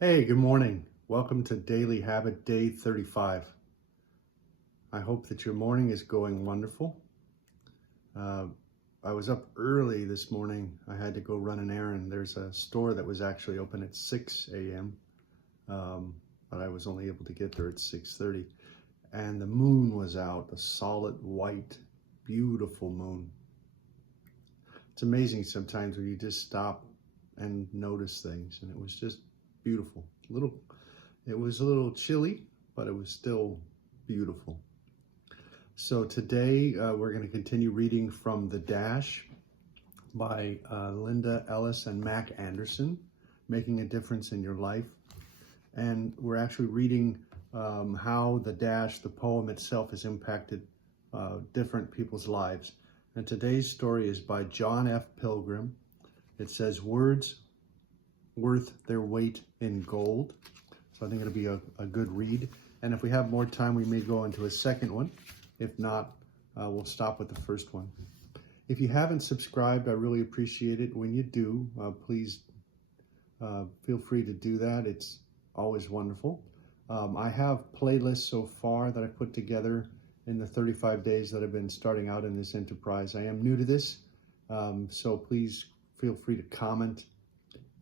Hey, good morning. Welcome to Daily Habit Day 35. I hope that your morning is going wonderful. Uh, I was up early this morning. I had to go run an errand. There's a store that was actually open at 6 a.m., but I was only able to get there at 6:30. And the moon was out, a solid white, beautiful moon. It's amazing sometimes when you just stop and notice things, and it was just beautiful. It was a little chilly, but it was still beautiful. So today we're going to continue reading from The Dash by Linda Ellis and Mac Anderson, Making a Difference in Your Life. And we're actually reading how The Dash, the poem itself, has impacted different people's lives. And today's story is by John F. Pilgrim. It says, "Words worth their weight in gold." So I think it'll be a good read. And if we have more time, we may go into a second one. If not, we'll stop with the first one. If you haven't subscribed, I really appreciate it. When you do, please feel free to do that. It's always wonderful. I have playlists so far that I've put together in the 35 days that I've been starting out in this enterprise. I am new to this, so please feel free to comment.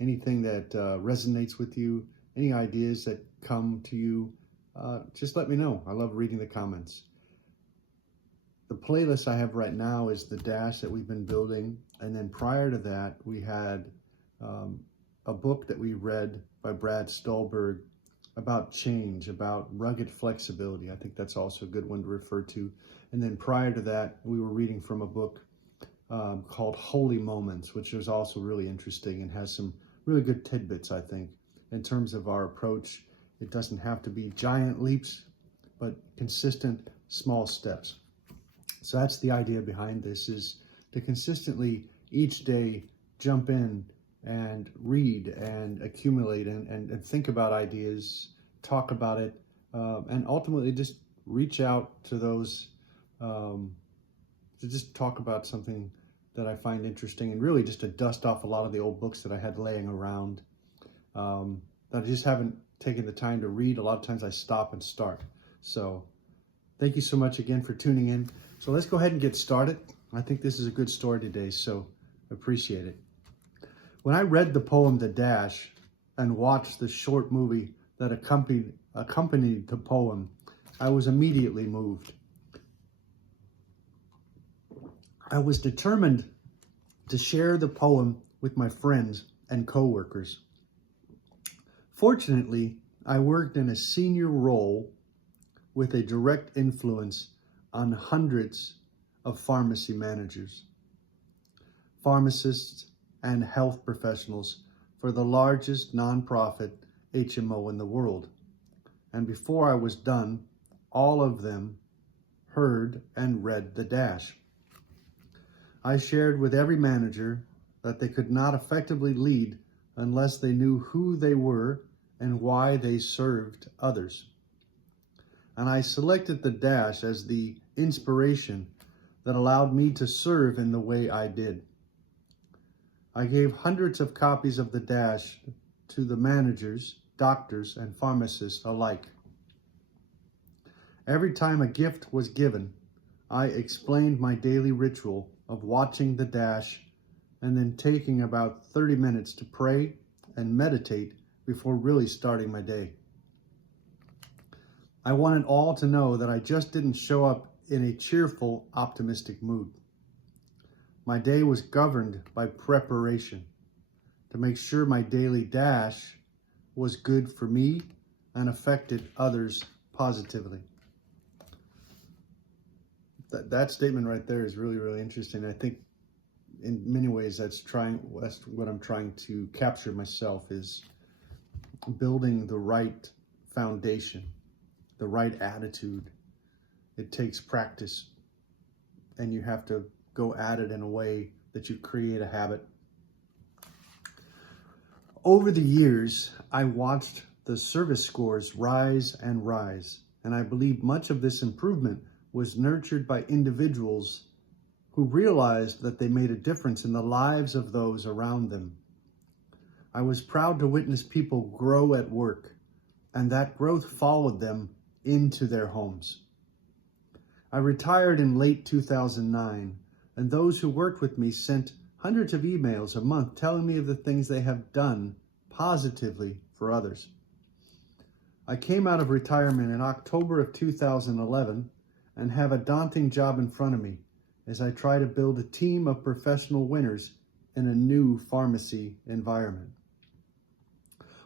Anything that resonates with you, any ideas that come to you, just let me know. I love reading the comments. The playlist I have right now is The Dash that we've been building. And then prior to that, we had a book that we read by Brad Stulberg about change, about rugged flexibility. I think that's also a good one to refer to. And then prior to that, we were reading from a book called Holy Moments, which was also really interesting and has some really good tidbits, I think, in terms of our approach. It doesn't have to be giant leaps, but consistent small steps. So that's the idea behind this, is to consistently each day jump in and read and accumulate and think about ideas, talk about it, and ultimately just reach out to those, to just talk about something that I find interesting, and really just to dust off a lot of the old books that I had laying around that I just haven't taken the time to read. A lot of times I stop and start. So thank you so much again for tuning in. So let's go ahead and get started. I think this is a good story today, so appreciate it. When I read the poem The Dash and watched the short movie that accompanied the poem, I was immediately moved. I was determined to share the poem with my friends and coworkers. Fortunately, I worked in a senior role with a direct influence on hundreds of pharmacy managers, pharmacists, and health professionals for the largest nonprofit HMO in the world. And before I was done, all of them heard and read The Dash. I shared with every manager that they could not effectively lead unless they knew who they were and why they served others. And I selected The Dash as the inspiration that allowed me to serve in the way I did. I gave hundreds of copies of The Dash to the managers, doctors, and pharmacists alike. Every time a gift was given, I explained my daily ritual of watching The Dash and then taking about 30 minutes to pray and meditate before really starting my day. I wanted all to know that I just didn't show up in a cheerful, optimistic mood. My day was governed by preparation to make sure my daily dash was good for me and affected others positively. That statement right there is really, really interesting. I think in many ways that's what I'm trying to capture myself, is building the right foundation, the right attitude. It takes practice, and you have to go at it in a way that you create a habit. Over the years, I watched the service scores rise and rise, and I believe much of this improvement was nurtured by individuals who realized that they made a difference in the lives of those around them. I was proud to witness people grow at work, and that growth followed them into their homes. I retired in late 2009, and those who worked with me sent hundreds of emails a month telling me of the things they have done positively for others. I came out of retirement in October of 2011 and have a daunting job in front of me as I try to build a team of professional winners in a new pharmacy environment.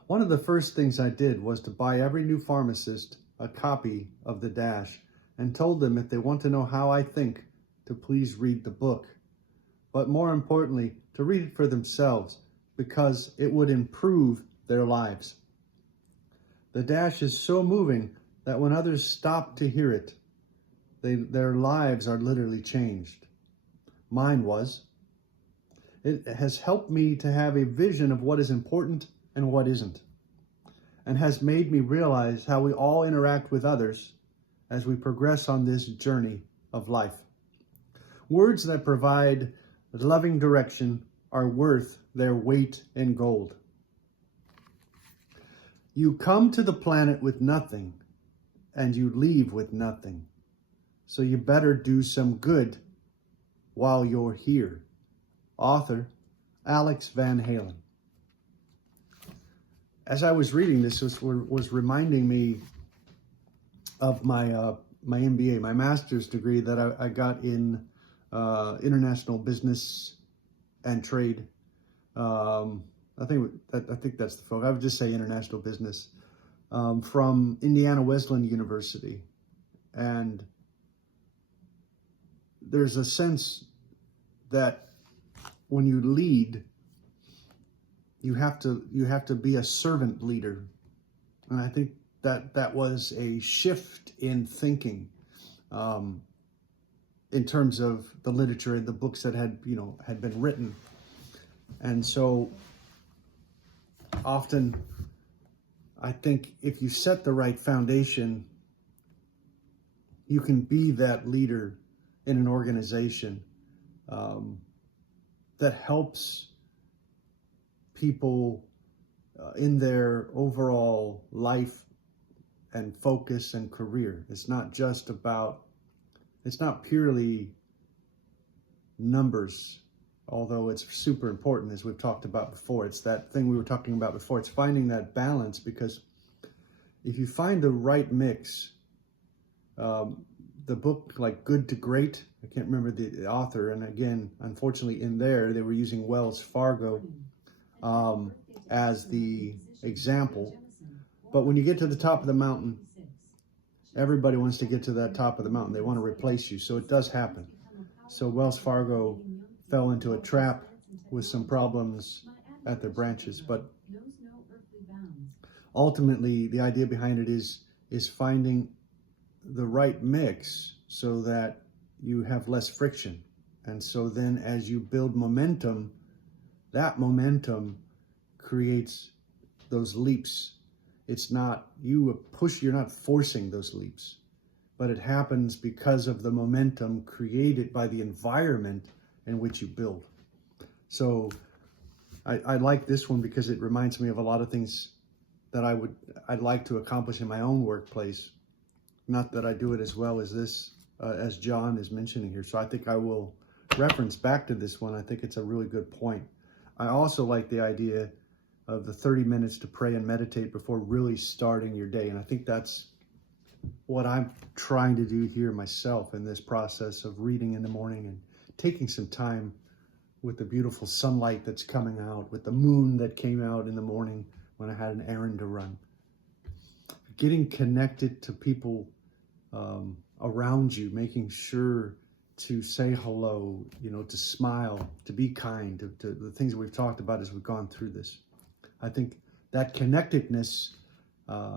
One of the first things I did was to buy every new pharmacist a copy of The Dash and told them if they want to know how I think, to please read the book. But more importantly, to read it for themselves because it would improve their lives. The Dash is so moving that when others stop to hear it, their lives are literally changed. Mine was. It has helped me to have a vision of what is important and what isn't, and has made me realize how we all interact with others as we progress on this journey of life. Words that provide loving direction are worth their weight in gold. You come to the planet with nothing, and you leave with nothing. So you better do some good while you're here. Author Alex Van Halen. As I was reading this, was reminding me of my MBA, my master's degree that I got in international business and trade. I think that's the focus. I would just say international business from Indiana Wesleyan University, and there's a sense that when you lead, you have to be a servant leader, and I think that was a shift in thinking in terms of the literature and the books that had been written. And so often I think if you set the right foundation, you can be that leader in an organization that helps people in their overall life and focus and career. It's not purely numbers, although it's super important, as we've talked about before. It's that thing we were talking about before. It's finding that balance, because if you find the right mix, the book like Good to Great, I can't remember the author, and again, unfortunately in there, they were using Wells Fargo as the example. But when you get to the top of the mountain, everybody wants to get to that top of the mountain. They want to replace you, so it does happen. So Wells Fargo fell into a trap with some problems at their branches, but ultimately the idea behind it is finding the right mix so that you have less friction. And so then as you build momentum, that momentum creates those leaps. It's not you're not forcing those leaps, but it happens because of the momentum created by the environment in which you build. So I like this one because it reminds me of a lot of things that I'd like to accomplish in my own workplace. Not that I do it as well as this, as John is mentioning here. So I think I will reference back to this one. I think it's a really good point. I also like the idea of the 30 minutes to pray and meditate before really starting your day. And I think that's what I'm trying to do here myself in this process of reading in the morning and taking some time with the beautiful sunlight that's coming out, with the moon that came out in the morning when I had an errand to run. Getting connected to people around you, making sure to say hello, to smile, to be kind, to the things that we've talked about as we've gone through this. I think that connectedness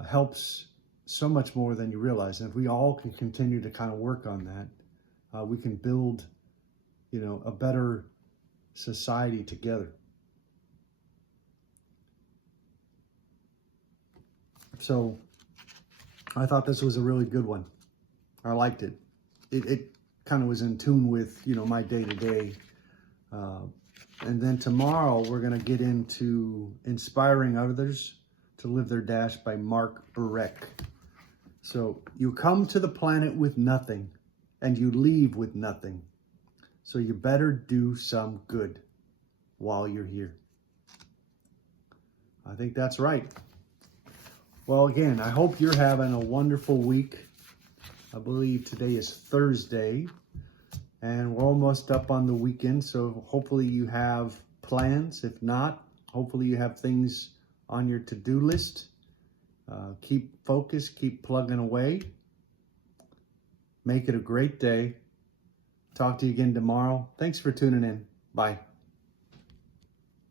helps so much more than you realize. And if we all can continue to kind of work on that, we can build, a better society together. So I thought this was a really good one. I liked it. It kind of was in tune with, my day-to-day And then tomorrow, we're going to get into Inspiring Others to Live Their Dash by Mark Burek. So you come to the planet with nothing and you leave with nothing. So you better do some good while you're here. I think that's right. Well, again, I hope you're having a wonderful week. I believe today is Thursday and we're almost up on the weekend. So hopefully you have plans. If not, hopefully you have things on your to-do list. Keep focused, keep plugging away. Make it a great day. Talk to you again tomorrow. Thanks for tuning in. Bye.